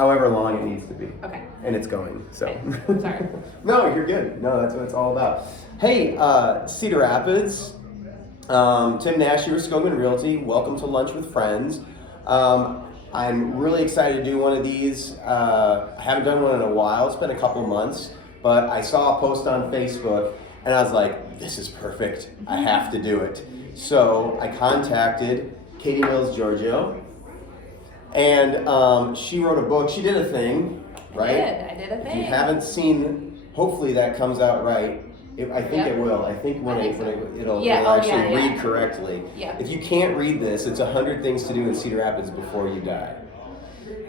however long it needs to be. Okay. And it's going, so. Okay. Sorry. No, you're good. No, that's what it's all about. Hey, Cedar Rapids, Tim Nash, you were Skogan Realty. Welcome to Lunch with Friends. I'm really excited to do one of these. I haven't done one in a while. It's been a couple months, but I saw a post on Facebook and I was like, this is perfect. I have to do it. So I contacted Katie Mills Giorgio, and she wrote a book. She did a thing, right? I did a thing. If you haven't seen, hopefully that comes out right. I think it will. I think it'll actually read correctly. Yeah. If you can't read this, it's 100 things to do in Cedar Rapids before you die.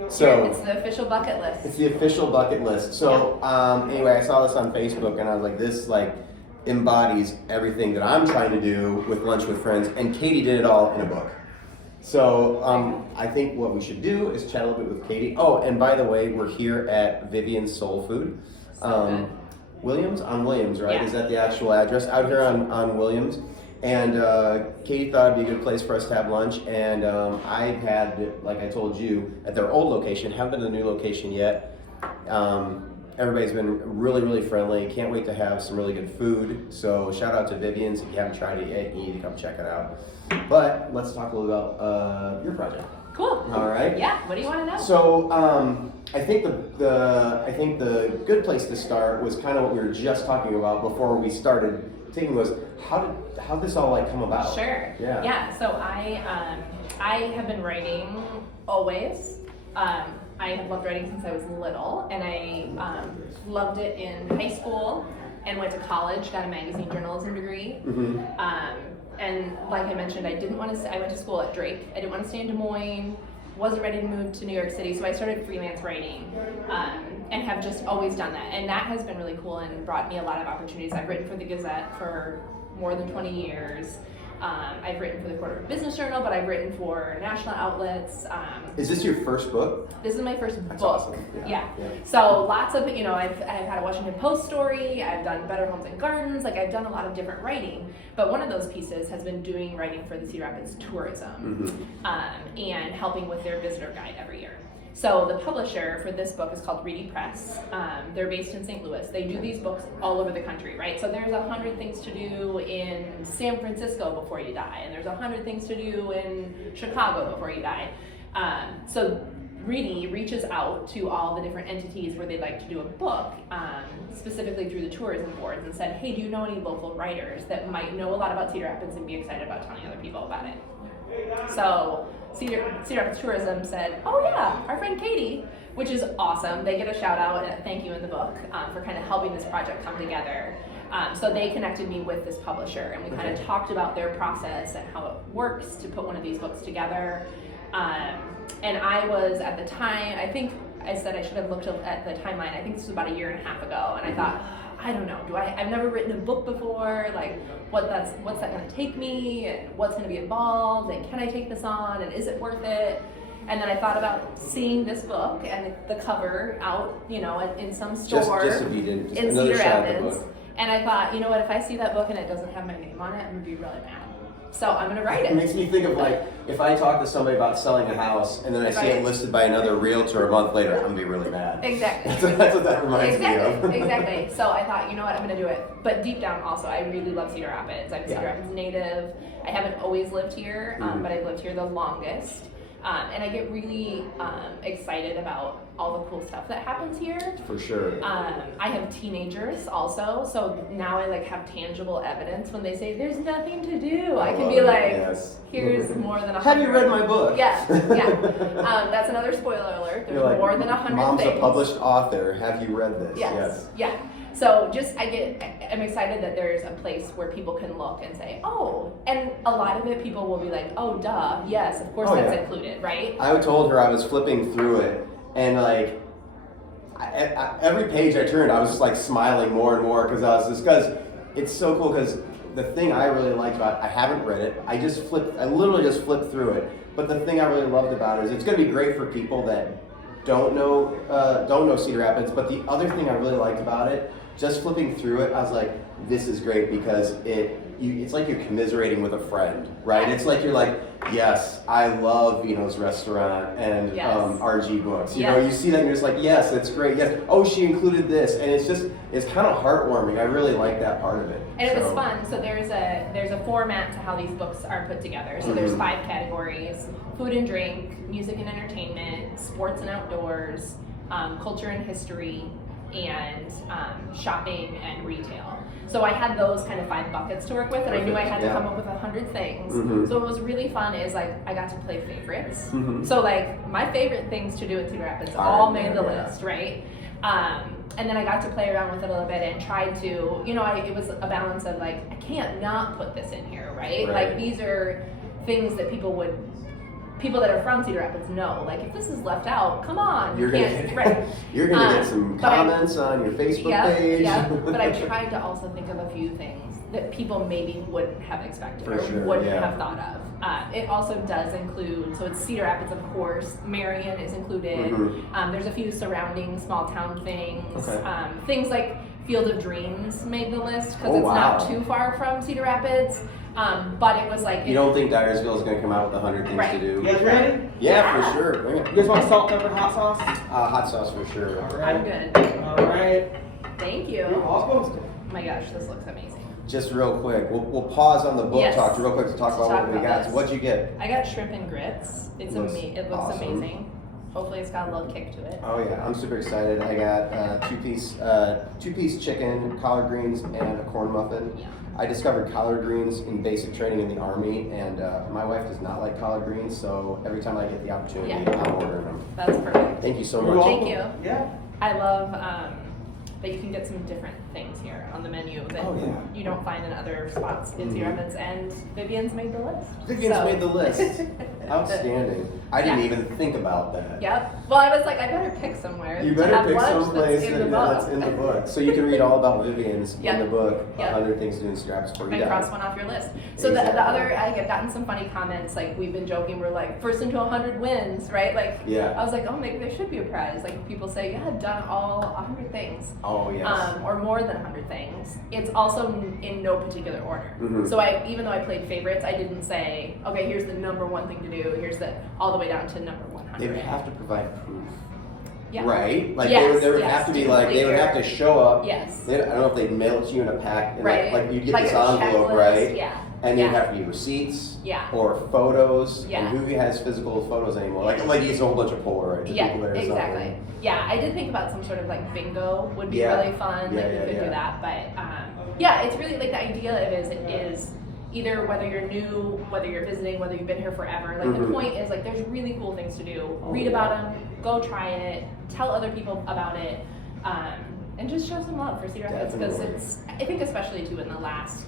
So it's the official bucket list. It's the official bucket list. So anyway, I saw this on Facebook and I was like, this embodies everything that I'm trying to do with Lunch with Friends, and Katie did it all in a book. So I think what we should do is chat a little bit with Katie. Oh, and by the way, we're here at Vivian's Soul Food. Williams, right? Yeah. Is that the actual address? Out here on Williams. And Katie thought it'd be a good place for us to have lunch. And I had, like I told you, at their old location, haven't been to the new location yet. Everybody's been really, really friendly. Can't wait to have some really good food. So shout out to Vivian's. If you haven't tried it yet, you need to come check it out. But let's talk a little about your project. Cool. All right. Yeah. What do you want to know? So I think the good place to start was kind of what we were just talking about before we started taking was how did this all come about? Sure. Yeah. Yeah. So I have been writing always. I have loved writing since I was little, and I loved it in high school and went to college, got a magazine journalism degree. Mm-hmm. And like I mentioned, I went to school at Drake. I didn't want to stay in Des Moines, wasn't ready to move to New York City, so I started freelance writing, and have just always done that. And that has been really cool and brought me a lot of opportunities. I've written for the Gazette for more than 20 years. I've written for the Quarter Business Journal, but I've written for national outlets. Is this your first book? This is my first That's book. Awesome. Yeah. So lots of, I've had a Washington Post story. I've done Better Homes and Gardens. I've done a lot of different writing. But one of those pieces has been doing writing for the Cedar Rapids Tourism, and helping with their visitor guide every year. So the publisher for this book is called Reedy Press. They're based in St. Louis. They do these books all over the country, right? So there's 100 things to do in San Francisco before you die, and there's 100 things to do in Chicago before you die. So Reedy reaches out to all the different entities where they'd like to do a book, specifically through the tourism boards, and said, hey, do you know any local writers that might know a lot about Cedar Rapids and be excited about telling other people about it? So Cedar Rapids Tourism said, oh yeah, our friend Katie, which is awesome. They get a shout out and a thank you in the book for kind of helping this project come together. So they connected me with this publisher, and we kind of talked about their process and how it works to put one of these books together. And I was, at the time, I think I said I should have looked at the timeline. I think this was about 1.5 years ago, and I thought, I don't know, I've never written a book before, what's that gonna take me, and what's gonna be involved, and can I take this on, and is it worth it? And then I thought about seeing this book and the cover out, in some store Just if you didn't, in another Cedar shot of the Rapids. book. And I thought, if I see that book and it doesn't have my name on it, I'm gonna be really mad. So I'm gonna write It it. makes me think of if I talk to somebody about selling a house and then I see it listed by another realtor a month later, I'm gonna be really mad. Exactly. That's what that reminds me of. Exactly. So I thought, I'm gonna do it. But deep down also, I really love Cedar Rapids. I'm a Cedar Rapids native. I haven't always lived here, but I've lived here the longest. And I get really excited about all the cool stuff that happens here. For sure. I have teenagers also, so now I have tangible evidence when they say there's nothing to do. I can be like, here's more than 100. Have you read my book? Yeah. That's another spoiler alert. There's more than 100 Mom's things. a published author. Have you read this? Yes. Yeah. So I'm excited that there's a place where people can look and say, oh, and a lot of it people will be like, oh, duh, yes, of course that's included, right? I told her I was flipping through it, and every page I turned, I was just smiling more and more because it's so cool. Because the thing I really liked about it, I haven't read it. I literally just flipped through it. But the thing I really loved about it is it's going to be great for people that don't know Cedar Rapids, but the other thing I really liked about it, just flipping through it, I was like, this is great because it's like you're commiserating with a friend, right? It's like you're like, yes, I love Vino's Restaurant and Yes. RG Books. You Yes. know, you see that and you're just like, yes, that's great. Yes, oh, she included this, and it's kind of heartwarming. I really like that part of it. And it was fun. So there's a format to how these books are put together. So there's 5 categories: food and drink, music and entertainment, sports and outdoors, culture and history, and shopping and retail. So I had those kind of 5 buckets to work with, and I knew I had to come up with 100 things. So what was really fun is like I got to play favorites. So like my favorite things to do at Cedar Rapids all made the list, right? And then I got to play around with it a little bit and tried to, it was a balance of like, I can't not put this in here, right? Like these are things that people that are from Cedar Rapids know. Like if this is left out, come on. You're gonna get some comments on your Facebook page. Yeah, but I tried to also think of a few things that people maybe wouldn't have expected wouldn't have thought of. It also does include, so it's Cedar Rapids, of course. Marion is included. There's a few surrounding small town things. Things like Field of Dreams made the list because it's not too far from Cedar Rapids. But it was like... You don't think Dyersville is going to come out with 100 things to do? You guys ready? Yeah, for sure. Bring it. You guys want salt, pepper, hot sauce? Hot sauce for sure. All right. I'm good. All right. Thank you. You're welcome. Oh my gosh, this looks amazing. Just real quick, we'll pause on the book talk real quick to talk about what we got. So what'd you get? I got shrimp and grits. It looks awesome. amazing. Hopefully it's got a little kick to it. Oh yeah, I'm super excited. I got two-piece chicken, collard greens, and a corn muffin. Yeah. I discovered collard greens in basic training in the Army, and my wife does not like collard greens, so every time I get the opportunity, I'm ordering them. That's perfect. Thank you so You're much. welcome. Thank you. Yeah. I love that you can get some different things here on the menu that you don't find in other spots in Cedar Rapids, and Vivian's made the list. Vivian's made the list. Outstanding. I didn't even think about that. Yep. Well, I was like, I better pick somewhere. You to better have pick lunch someplace that's in the book. that's in the book. So you can read all about Vivian's in the book, Yep. 100 Things to Do in Cedar Rapids before you And die. cross one off your list. So the other, I've gotten some funny comments, like we've been joking, we're like, first into 100 wins, right? Like, I was like, oh, maybe there should be a prize. Like people say, yeah, I've done all 100 things. Oh, yes. Or more than 100 things. It's also in no particular order. So even though I played favorites, I didn't say, okay, here's the number 1 thing to do, here's the, all the way down to number 100. They would have to provide proof. Yeah. Right? Like Yes, they would yes, have to be to like, they would complete have to show up. Yes. I don't know if they'd mail it to you in a pack. And Right. Like you'd get Like this a envelope, checklist, right? yeah. And there'd have to be receipts. Yeah. Or photos. Yeah. And who has physical photos anymore? Like use a whole bunch of Polaroids. Yeah, people there or exactly. something. Yeah, I did think about some sort of like bingo would be Yeah. really fun. Yeah, Like we could do that, but yeah, it's really like the idea of it is either whether you're new, whether you're visiting, whether you've been here forever. Like the point is like there's really cool things to do. Read about them, go try it, tell other people about it, and just show some love for Cedar Rapids because it's. I think especially too in the last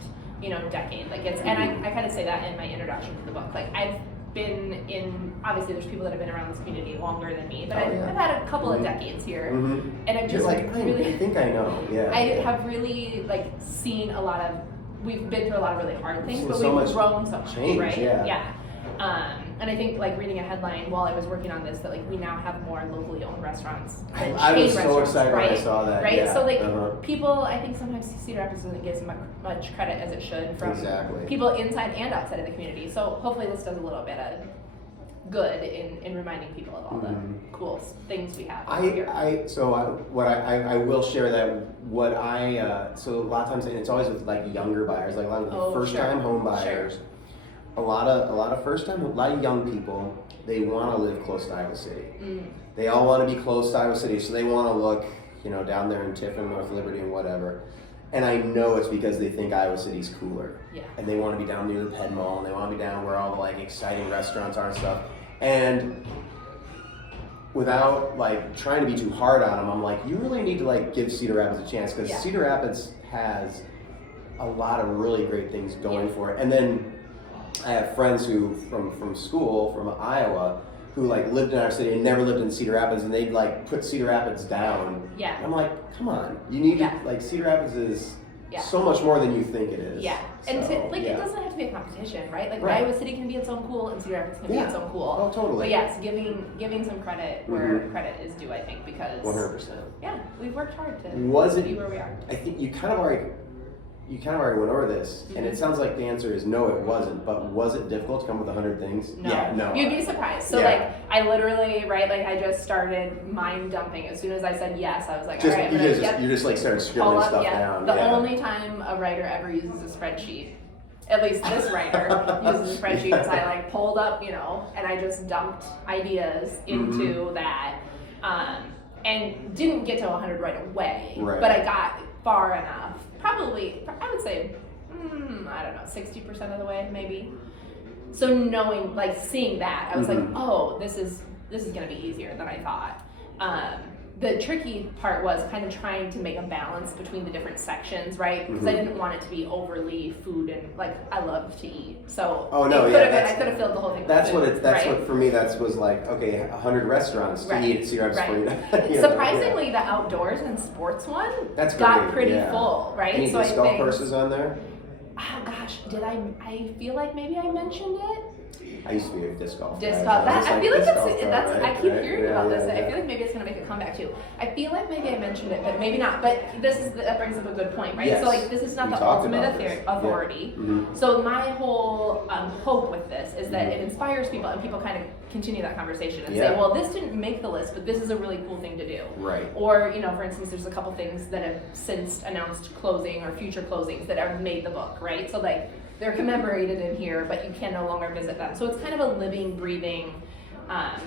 decade. Like it's, and I kind of say that in my introduction to the book. Like I've been in, obviously there's people that have been around this community longer than me, but I've had a couple of decades here, and I've just You're like, really, I think I know. Yeah. I have really like seen a lot of, we've been through a lot of really hard things, but so we've much grown so much, change, right? yeah. And I think like reading a headline while I was working on this that like we now have more locally owned restaurants than I chain was so restaurants, excited right? when I saw that. Right? Yeah. So like people, I think sometimes Cedar Rapids doesn't get as much credit as it should from people inside and outside of the community. So hopefully this does a little bit of good in reminding people of all the cool things we have here. I will share that so a lot of times, and it's always with like younger buyers, like a lot of first time home buyers. A lot of young people, they want to live close to Iowa City. They all want to be close to Iowa City, so they want to look, down there in Tiffin, North Liberty, and whatever. And I know it's because they think Iowa City's cooler. Yeah. And they want to be down near the Penn Mall, and they want to be down where all the like exciting restaurants are and stuff. And without like trying to be too hard on them, I'm like, you really need to like give Cedar Rapids a chance because Cedar Rapids has a lot of really great things going for it. And then I have friends who from school from Iowa who like lived in our city and never lived in Cedar Rapids, and they'd like put Cedar Rapids down. Yeah. And I'm like, come on, you need to like Cedar Rapids is so much more than you think it is. Yeah, and it doesn't have to be a competition, right? Like Iowa City can be its own cool, and Cedar Rapids can be its own cool. Oh, totally. But yes, giving some credit where credit is due, I think, because 100%. Yeah, we've worked hard to be where we are. I think you kind of already went over this, and it sounds like the answer is no, it wasn't. But was it difficult to come up with 100 things? No. Yeah, no. You'd be surprised. So like, I literally, right, like I just started mind dumping. As soon as I said yes, I was like, all right, you just like started scribbling stuff down. The only time a writer ever uses a spreadsheet, at least this writer uses a spreadsheet, is I like pulled up, and I just dumped ideas into that, and didn't get to 100 right away. Right. But I got far enough. Probably, I would say, I don't know, 60% of the way, maybe. So knowing, like, seeing that, I was like, oh, this is going to be easier than I thought. The tricky part was kind of trying to make a balance between the different sections, right? Because I didn't want it to be overly food and, like, I love to eat. So I could have filled the whole thing with food, what for me was like, okay, 100 restaurants to eat at Cedar Rapids. Surprisingly, the outdoors and sports one got pretty full, right? Any disc golf courses on there? Oh gosh, I feel like maybe I mentioned it. I used to be a disc golf. I feel like I keep hearing about this. I feel like maybe it's gonna make a comeback too. I feel like maybe I mentioned it, but maybe not. But that brings up a good point, right? Yes. So like, this is not the ultimate authority. So my whole hope with this is that it inspires people, and people kind of continue that conversation and say, well, this didn't make the list, but this is a really cool thing to do. Right. Or for instance, there's a couple things that have since announced closing or future closings that have made the book, right? So like, they're commemorated in here, but you can no longer visit them. So it's kind of a living, breathing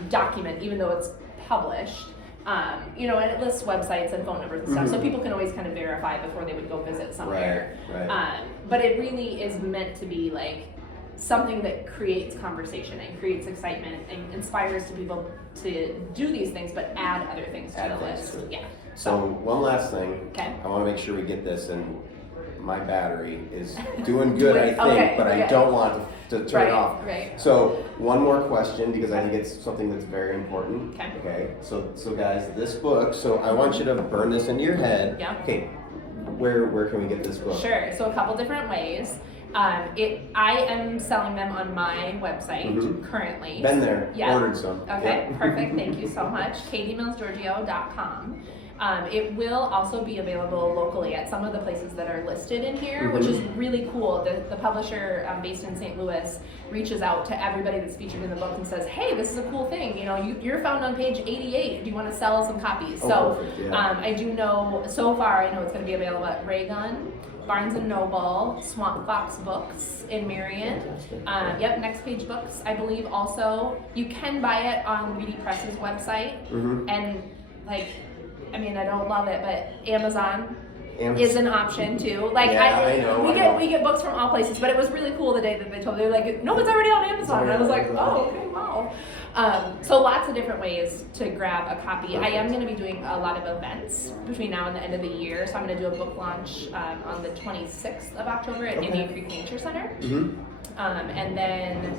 document, even though it's published. And it lists websites and phone numbers and stuff, so people can always kind of verify before they would go visit somewhere. Right. But it really is meant to be like something that creates conversation and creates excitement and inspires people to do these things, but add other things to the list. Yeah. So one last thing. Okay. I want to make sure we get this in. My battery is doing good, I think, but I don't want to turn it off. Right. So one more question, because I think it's something that's very important. Okay. So guys, this book. So I want you to burn this into your head. Yeah. Okay. Where can we get this book? Sure. So a couple different ways. I am selling them on my website currently. Been there. Yeah. Ordered some. Okay. Perfect. Thank you so much. KatieMillsGiorgio.com. It will also be available locally at some of the places that are listed in here, which is really cool. The publisher based in St. Louis reaches out to everybody that's featured in the book and says, hey, this is a cool thing. You're found on page 88. Do you want to sell some copies? Perfect, yeah. I do know, so far, I know it's going to be available at Raygun, Barnes & Noble, Swamp Fox Books in Marion. Next Page Books, I believe also. You can buy it on Reedy Press's website. And I don't love it, but Amazon is an option too. We get books from all places, but it was really cool the day that they told me, they were like, no, it's already on Amazon. And I was like, oh, okay, wow. So lots of different ways to grab a copy. I am going to be doing a lot of events between now and the end of the year. So I'm going to do a book launch on the 26th of October at Indian Creek Nature Center. And then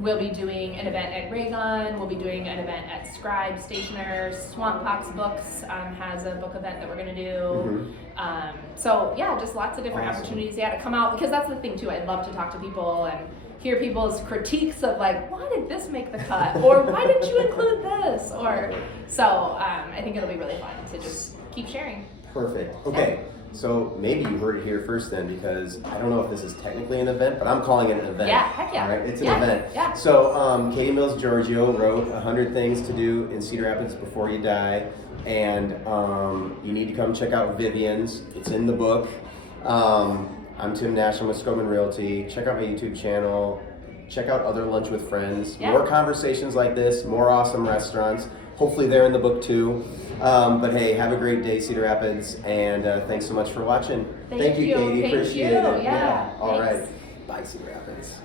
we'll be doing an event at Raygun. We'll be doing an event at Scribe Stationers. Swamp Fox Books has a book event that we're going to do. Just lots of different opportunities to come out, because that's the thing too. I'd love to talk to people and hear people's critiques of like, why did this make the cut? Or why didn't you include this? I think it'll be really fun to just keep sharing. Perfect. Okay. Yeah. So maybe you heard it here first then, because I don't know if this is technically an event, but I'm calling it an event. Yeah, heck yeah. All right, it's an event. Yeah. So Katie Mills Giorgio wrote 100 Things to Do in Cedar Rapids Before You Die, and you need to come check out Vivian's. It's in the book. I'm Tim Nash. I'm with Scoman Realty. Check out my YouTube channel. Check out other Lunch with Friends. Yeah. More conversations like this, more awesome restaurants. Hopefully they're in the book too. But hey, have a great day, Cedar Rapids, and thanks so much for watching. Thank you, Katie. Appreciate it. Yeah. All right. Bye, Cedar Rapids.